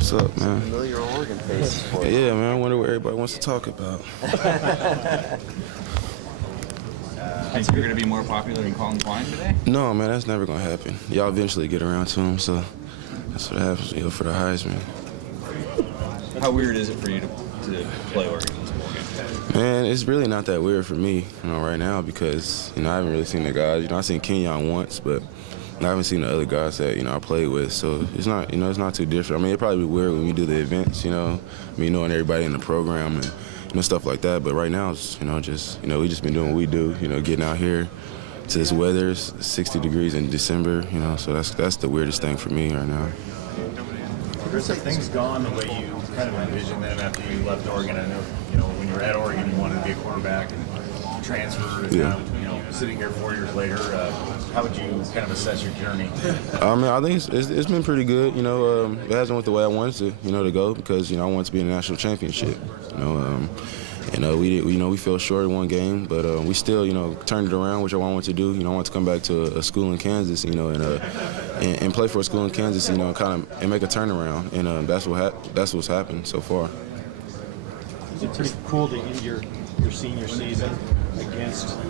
What's up, man? Familiar Oregon faces for you. Yeah, man. I wonder what everybody wants to talk about. Think you're going to be more popular than Colin Klein today? No, man. That's never gonna happen. Y'all eventually get around to him, so that's what happens. For the Heisman. How weird is it for you to play Oregon in this bowl game? Man, it's really not that weird for me, right now because I haven't really seen the guys. I seen Kenyon once, but I haven't seen the other guys that I played with. So it's not, it's not too different. I mean, it'd probably be weird when we do the events, me knowing everybody in the program and stuff like that. But right now, it's we just been doing what we do. Getting out here to this weather, it's 60 degrees in December. So that's the weirdest thing for me right now. Chris, have things gone the way you kind of envisioned them after you left Oregon? I know, when you were at Oregon, you wanted to be a quarterback and transfer. Yeah. Now, sitting here 4 years later, how would you kind of assess your journey? I mean, I think it's been pretty good. It hasn't went the way I wanted to go because I wanted to be in a national championship. We fell short in one game, but we still turned it around, which I wanted to do. I wanted to come back to a school in Kansas, and play for a school in Kansas, and make a turnaround, and that's what's happened so far. Is it pretty cool to end your senior season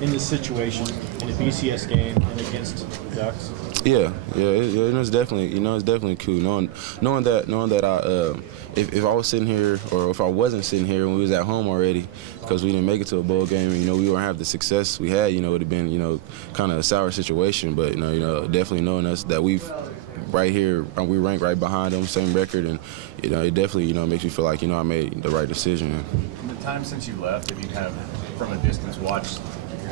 in this situation in a BCS game and against Ducks? Yeah, it's definitely cool knowing that I if I was sitting here or if I wasn't sitting here when we was at home already because we didn't make it to a bowl game, we wouldn't have the success we had. It would have been kind of a sour situation, but definitely knowing us that we rank right behind them, same record, and it definitely makes me feel like I made the right decision. In the time since you left, have you kind of from a distance watched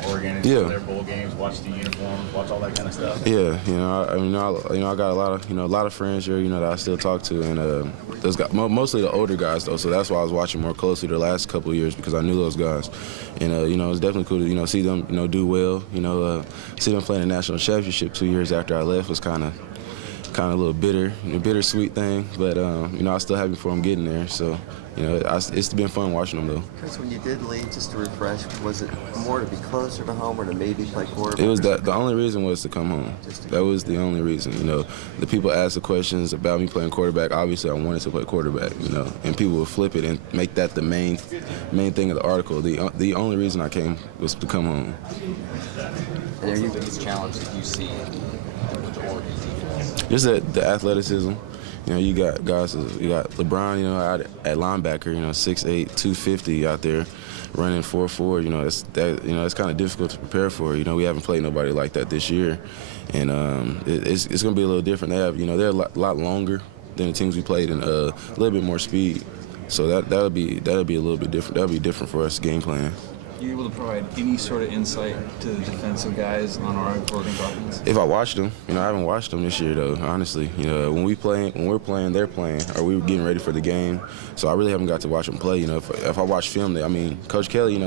Oregon and their bowl games, watch the uniforms, watch all that kind of stuff? Yeah, I got a lot of friends here, that I still talk to, and those guys, mostly the older guys though. So that's why I was watching more closely the last couple of years because I knew those guys, and it's definitely cool to see them do well. See them playing the national championship 2 years after I left was kind of a little bittersweet thing, but I was still happy for them getting there. So it's been fun watching them though. Chris, when you did leave, just to refresh, was it more to be closer to home or to maybe play quarterback? It was that the only reason was to come home. That was the only reason. The people asked the questions about me playing quarterback. Obviously, I wanted to play quarterback. And people would flip it and make that the main thing of the article. The only reason I came was to come home. And are you the biggest challenge that you see with the Oregon defense? Just the athleticism. You got guys. You got LeBron. Out at linebacker. 6'8", 250 out there, running 4.4. It's kind of difficult to prepare for. We haven't played nobody like that this year, and it's going to be a little different. They have. They're a lot longer than the teams we played, and a little bit more speed. So that'll be a little bit different. That'll be different for us game plan. Are you able to provide any sort of insight to the defensive guys on our Oregon's offense? If I watched them, I haven't watched them this year though. Honestly, when we're playing, they're playing, or we were getting ready for the game. So I really haven't got to watch them play. If I watch film, Coach Kelly,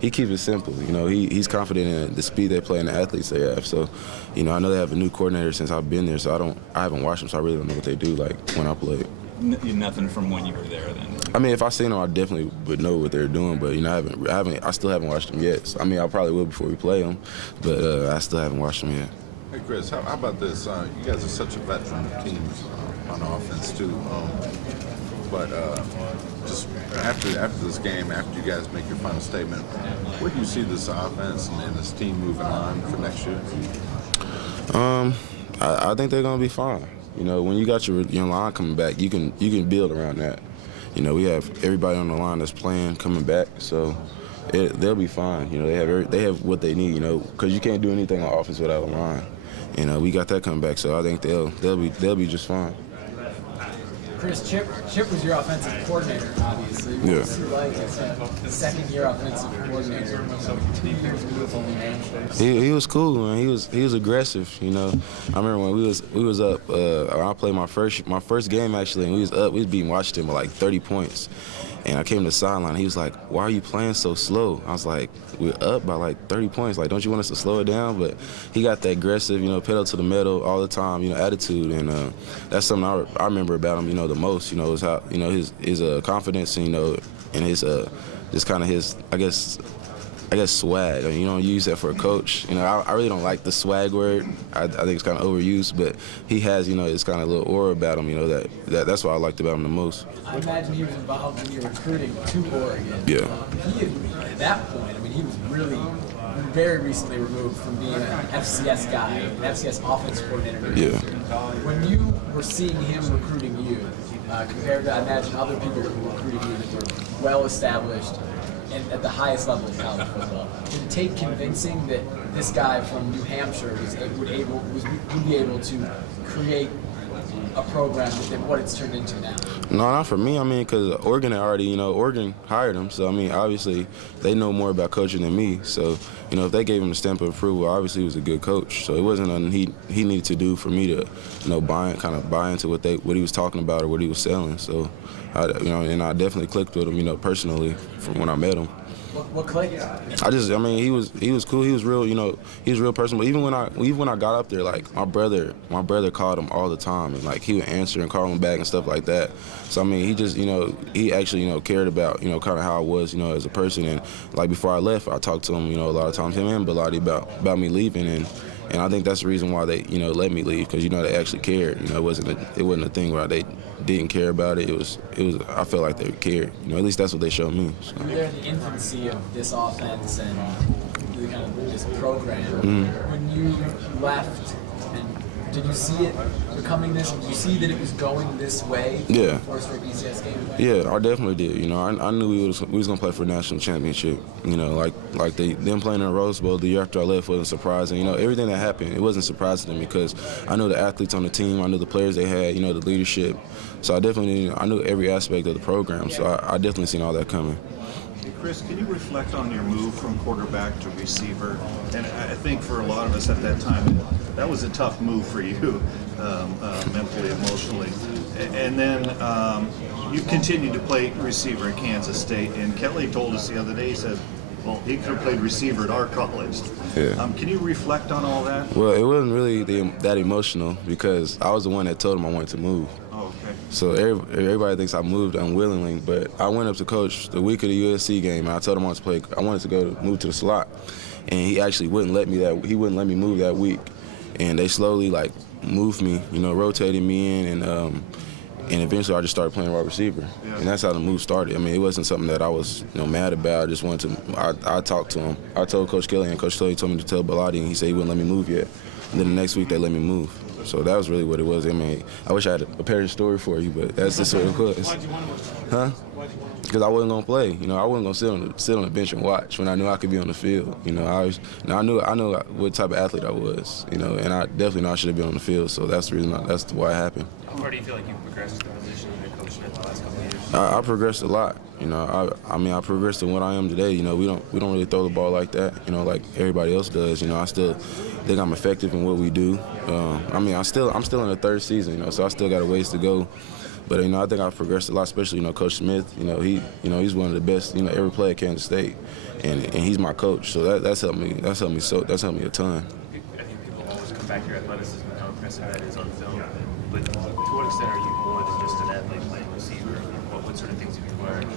he keeps it simple. He's confident in the speed they play and the athletes they have. So, I know they have a new coordinator since I've been there. So I haven't watched them, so I really don't know what they do like when I played. Nothing from when you were there then. If I seen them, I definitely would know what they're doing. But I still haven't watched them yet. So, I probably will before we play them, but I still haven't watched them yet. Hey Chris, how about this? You guys are such a veteran team on offense too. But just after this game, after you guys make your final statement, where do you see this offense and this team moving on for next year? I think they're gonna be fine. When you got your line coming back, you can build around that. We have everybody on the line that's playing coming back, so they'll be fine. They have what they need. Because you can't do anything on offense without a line. We got that coming back, so I think they'll be just fine. Chris, Chip was your offensive coordinator, obviously. Yeah. What's it like as a second-year offensive coordinator? He was cool, man. He was aggressive. I remember when we was up. I played my first game actually, and we was up. We was beating Washington by like 30 points. And I came to the sideline. He was like, "Why are you playing so slow?" I was like, "We're up by like 30 points. Like, don't you want us to slow it down?" But he got that aggressive, pedal to the metal all the time, attitude, and that's something I remember about him, the most. Is how his confidence, and his just kind of his, I guess, I guess swag. I mean, you don't use that for a coach. You know, I really don't like the swag word. I think it's kind of overused, but he has, you know, it's kind of a little aura about him. You know, that's what I liked about him the most. I imagine he was involved in your recruiting to Oregon. Yeah. He had, at that point, I mean, he was really very recently removed from being an FCS guy, an FCS offensive coordinator. Yeah. When you were seeing him recruiting you, compared to, I imagine, other people who were recruiting you that were well established and at the highest level of college football, did it take convincing that this guy from New Hampshire would be able to create a program than what it's turned into now? No, not for me. I mean, because Oregon had already, you know, Oregon hired him. So, I mean, obviously, they know more about coaching than me. So, you know, if they gave him the stamp of approval, obviously he was a good coach. So it wasn't nothing he needed to do for me to, you know, buy into what he was talking about or what he was selling. So, and I definitely clicked with him, you know, personally from when I met him. What clicked? I mean, he was cool. He was real, you know, he was a real person. But even when I got up there, like my brother called him all the time, and like he would answer and call him back and stuff like that. So I mean, he just, you know, he actually, you know, cared about, you know, kind of how I was, you know, as a person. And like before I left, I talked to him, you know, a lot of times, him and Bilotti about me leaving, and I think that's the reason why they, you know, let me leave, because, you know, they actually cared. You know, it wasn't a thing where they didn't care about it. It was. I felt like they cared. You know, at least that's what they showed me. So. You were there in the infancy of this offense and the kind of this program. When you left, and did you see it becoming this? Did you see that it was going this way? Yeah. For a straight BCS game. Yeah, I definitely did. You know, I knew we was gonna play for a national championship. You know, like them playing in the Rose Bowl the year after I left wasn't surprising. You know, everything that happened, it wasn't surprising to me because I knew the athletes on the team, I knew the players they had, you know, the leadership. So I knew every aspect of the program. So I definitely seen all that coming. Chris, can you reflect on your move from quarterback to receiver? And I think for a lot of us at that time, that was a tough move for you, mentally, emotionally. And then you continued to play receiver at Kansas State. And Kelly told us the other day, he said, well, he could have played receiver at our college. Yeah. Can you reflect on all that? Well, it wasn't really that emotional because I was the one that told him I wanted to move. Okay. So everybody thinks I moved unwillingly, but I went up to coach the week of the USC game, and I told him I wanted to move to the slot, and he actually wouldn't let me move that week, and they slowly like moved me, you know, rotated me in, and eventually I just started playing wide receiver, and that's how the move started. I mean, it wasn't something that I was, you know, mad about. I just wanted to. I talked to him. I told Coach Kelly, and Coach Kelly told me to tell Bilotti, and he said he wouldn't let me move yet. And then the next week they let me move. So that was really what it was. I mean, I wish I had a prepared story for you, but that's just what it was. Why'd you want to move? Huh? Because I wasn't gonna play. You know, I wasn't gonna sit on the bench and watch when I knew I could be on the field. You know, I knew what type of athlete I was. You know, and I definitely know I should have been on the field. So that's the reason. That's why it happened. How far do you feel like you've progressed to the position of head coach in the last couple of years? I progressed a lot. You know, I mean, I progressed to what I am today. You know, we don't really throw the ball like that. You know, like everybody else does. You know, I still think I'm effective in what we do. I mean, I'm still in the third season. You know, so I still got a ways to go. But you know, I think I've progressed a lot, especially, you know, Coach Smith. You know, he's one of the best, you know, ever played at Kansas State, and he's my coach. So that's helped me. That's helped me a ton. I think people always come back to your athleticism and how impressive that is on film. But to what extent are you more than just an athlete playing receiver? What sort of things have you learned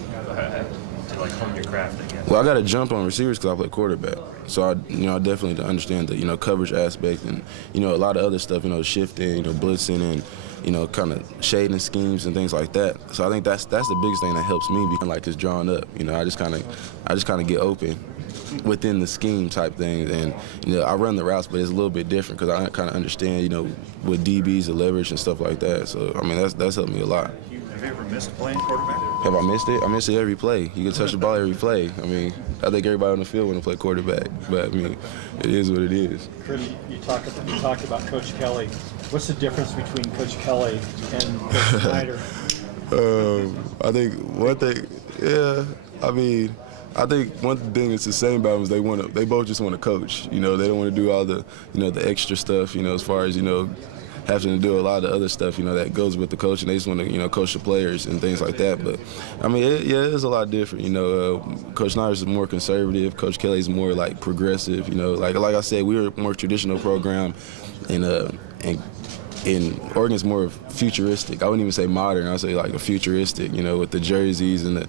to like hone your craft, I guess? Well, I got to jump on receivers because I play quarterback. So I definitely understand the, you know, coverage aspect and, you know, a lot of other stuff, you know, shifting, you know, blitzing and, you know, kind of shading schemes and things like that. So I think that's the biggest thing that helps me be like just drawn up. You know, I just kind of get open within the scheme type things, and you know, I run the routes, but it's a little bit different because I kind of understand, you know, with DBs, the leverage and stuff like that. So I mean, that's helped me a lot. Have you ever missed playing quarterback? Have I missed it? I miss it every play. You can touch the ball every play. I mean, I think everybody on the field want to play quarterback, but I mean, it is what it is. Chris, you talked about Coach Kelly. What's the difference between Coach Kelly and Coach Snyder? I think one thing, I mean, I think one thing that's the same about them is they both just want to coach. You know, they don't want to do all the, you know, the extra stuff, you know, as far as, you know, having to do a lot of the other stuff, you know, that goes with the coach, and they just want to, you know, coach the players and things like that. But, I mean, it's a lot different. You know, Coach Snyder's more conservative. Coach Kelly's more, like, progressive. You know, like I said, we were a more traditional program, and and Oregon's more futuristic. I wouldn't even say modern. I'd say like a futuristic, you know, with the jerseys and the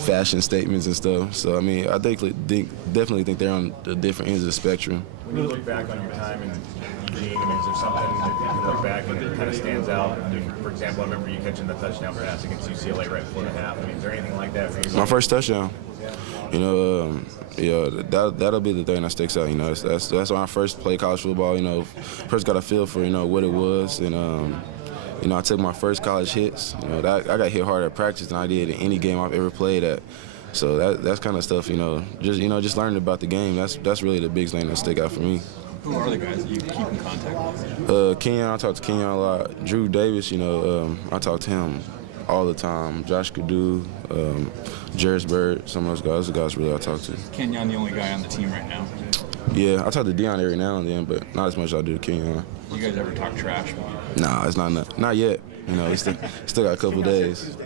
fashion statements and stuff. So I mean, I definitely think they're on the different ends of the spectrum. When you look back on your time in Eugene, I mean, is there something that you can look back and it kind of stands out? I mean, for example, I remember you catching the touchdown pass against UCLA right before the half. I mean, is there anything like that for you? My first touchdown. You know, that'll be the thing that sticks out. You know, that's when I first played college football. You know, first got a feel for what it was, and you know, I took my first college hits. You know, I got hit harder at practice than I did in any game I've ever played at. So that's kind of stuff. You know, just learning about the game. That's really the biggest thing that stick out for me. Who are the guys that you keep in contact with? Kenyon, I talk to Kenyon a lot. Drew Davis, you know, I talk to him all the time. Josh Kadu, Jarris Bird, some of those guys really I talk to. Kenyon the only guy on the team right now? Yeah, I talk to Deion every now and then, but not as much as I do to Kenyon. You guys ever talk trash? Nah, it's not yet. You know, still got a couple days.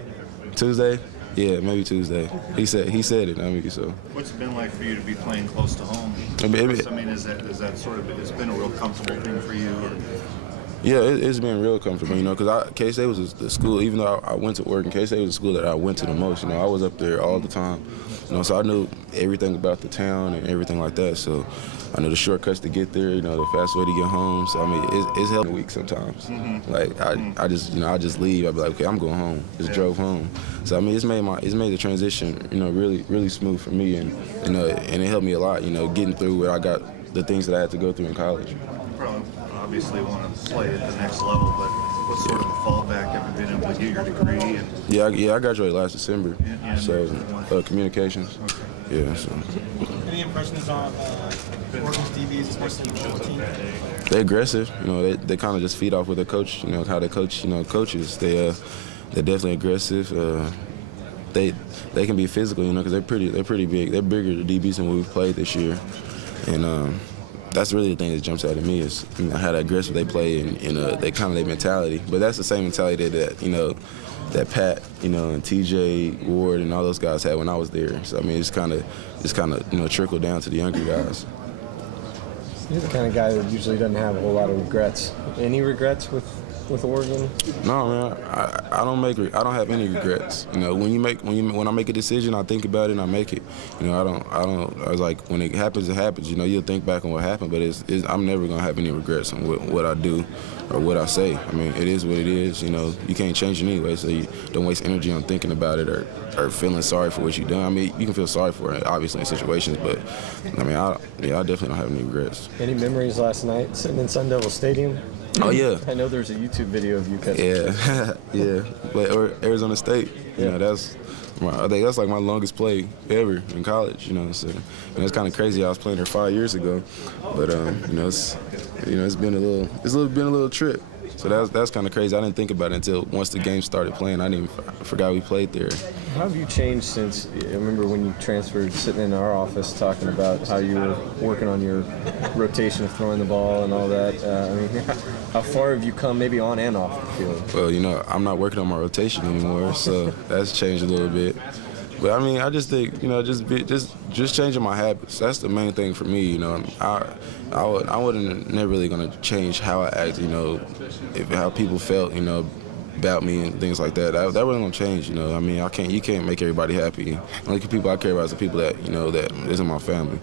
Tuesday? Yeah, maybe Tuesday. He said it. I mean, so. What's it been like for you to be playing close to home? I mean, is that sort of, it's been a real comfortable thing for you? Or? Yeah, it's been real comfortable, you know, because K-State was the school, even though I went to Oregon, K-State was the school that I went to the most. You know, I was up there all the time, you know, so I knew everything about the town and everything like that. So I knew the shortcuts to get there, you know, the fast way to get home. So, I mean, it's hell week sometimes. Mm-hmm. Like, I just leave. I'd be like, okay, I'm going home. Just drove home. So, I mean, it's made the transition, you know, really, really smooth for me. And, you know, and it helped me a lot, you know, getting through where I got the things that I had to go through in college. Probably obviously want to play at the next level, but what sort of a fallback have you been able to get your degree? And yeah, I graduated last December. Yeah. So communications. Okay. Yeah. So. Any impressions on Oregon's DBs, especially the team? They're aggressive. You know, they kind of just feed off with the coach. You know, how they coach. You know, coaches. They're definitely aggressive. They can be physical. You know, because they're pretty big. They're bigger the DBs than we've played this year, and. That's really the thing that jumps out at me is how aggressive they play and they kind of their mentality. But that's the same mentality that Pat, you know, and TJ Ward and all those guys had when I was there. So I mean, it's kind of trickled down to the younger guys. You're the kind of guy that usually doesn't have a whole lot of regrets. Any regrets with Oregon? No, man. I don't have any regrets. You know, when I make a decision, I think about it and I make it. You know, I was like, when it happens, it happens. You know, you'll think back on what happened, but I'm never gonna have any regrets on what I do or what I say. I mean, it is what it is. You know, you can't change it anyway, so you don't waste energy on thinking about it or feeling sorry for what you've done. I mean, you can feel sorry for it, obviously, in situations, but I mean, I definitely don't have any regrets. Any memories last night sitting in Sun Devil Stadium? Oh, yeah. I know there's a YouTube video of you catching. Yeah, yeah. But Arizona State, you know, I think that's like my longest play ever in college, you know. So, and it's kind of crazy. I was playing there 5 years ago, but you know, it's been a little trip. So that's kind of crazy. I didn't think about it until once the game started playing. I forgot we played there. How have you changed since? I remember when you transferred, sitting in our office talking about how you were working on your rotation of throwing the ball and all that. I mean, how far have you come, maybe on and off the field? Well, you know, I'm not working on my rotation anymore, so that's changed a little bit. But I mean, I just think, you know, just changing my habits. That's the main thing for me. You know, I wasn't never really gonna change how I act. You know, how people felt. You know, about me and things like that. That wasn't gonna change. You know, I mean, you can't make everybody happy. The only people I care about is the people that that isn't my family.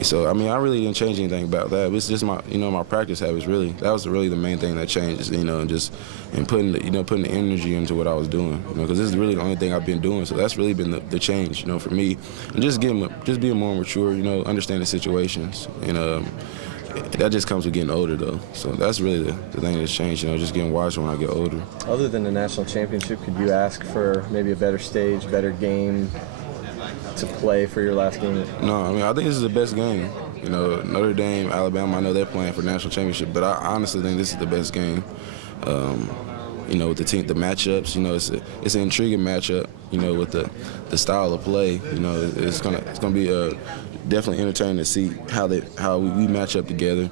So I mean, I really didn't change anything about that. It's just my practice habits. Really, that was really the main thing that changed. You know, and putting the energy into what I was doing. You know, because this is really the only thing I've been doing. So that's really been the change. You know, for me, and just being more mature. You know, understanding situations and. That just comes with getting older, though. So that's really the thing that's changed, you know, just getting wiser when I get older. Other than the national championship, could you ask for maybe a better stage, better game to play for your last game? No, I mean, I think this is the best game. You know, Notre Dame, Alabama, I know they're playing for national championship, but I honestly think this is the best game. You know, with the team, the matchups, you know, it's an intriguing matchup, you know, with the style of play. You know, it's gonna be definitely entertaining to see how we match up together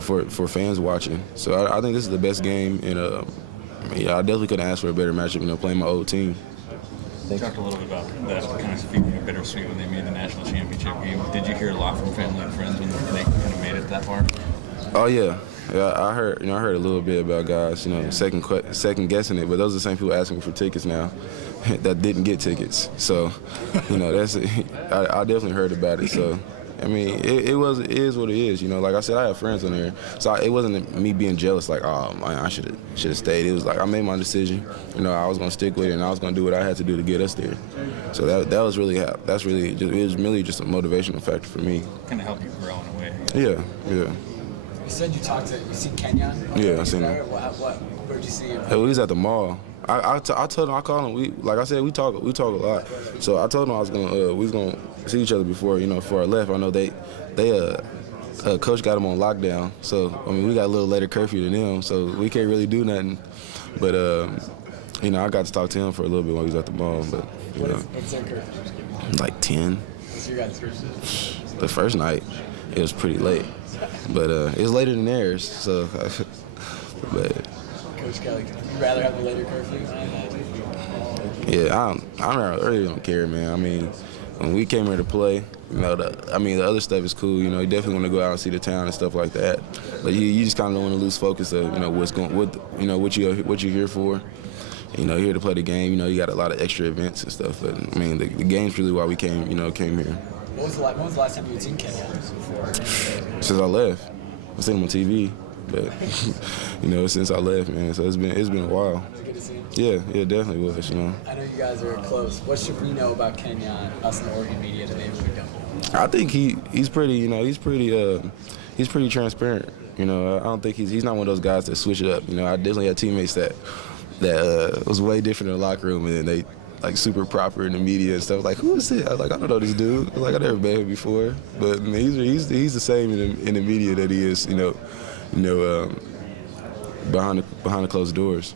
for fans watching. So I think this is the best game, and I definitely couldn't ask for a better matchup. You know, playing my old team. You talked a little bit about that kind of feeling bittersweet when they made the national championship game. Did you hear a lot from family and friends when they kind of made it that far? Oh yeah, I heard a little bit about guys, second guessing it, but those are the same people asking for tickets now that didn't get tickets. So, that's I definitely heard about it. So, I mean, it is what it is. Like I said, I have friends on there, so it wasn't me being jealous. Like, oh man, I should have stayed. It was like I made my decision. I was gonna stick with it, and I was gonna do what I had to do to get us there. So that was really it was really just a motivational factor for me. Kind of help you grow in a way. Yeah. You said you seen Kenyon? Yeah, I seen him. Where'd you see him? He was at the mall. I told him, I called him. Like I said, we talk a lot. So I told him we was gonna see each other before I left. I know coach got him on lockdown. So I mean, we got a little later curfew than them, so we can't really do nothing. But I got to talk to him for a little bit while he was at the mall. But What's their curfew? like 10. What's your guys' curfew? The first night, it was pretty late, but it was later than theirs. So, but. Coach Kelly, would you rather have a later curfew? Yeah, I really don't care, man. I mean, when we came here to play, the other stuff is cool. You definitely want to go out and see the town and stuff like that. But you just kind of don't want to lose focus of what you're here for. Here to play the game. You got a lot of extra events and stuff. But I mean, the game's really why we came here. When was the last time you had seen Kenyon? Since I left, I've seen him on TV. But since I left, man, so it's been a while. Was it good to see him? Yeah, definitely was. I know you guys are close. What should we know about Kenyon, us in the Oregon media, that maybe we don't know? I think he's pretty transparent. I don't think he's not one of those guys that switch it up. I definitely had teammates that was way different in the locker room, and then they like super proper in the media and stuff. Like, who is it? I don't know this dude. I never met him before, but I mean, he's the same in the media that he is. Behind the closed doors.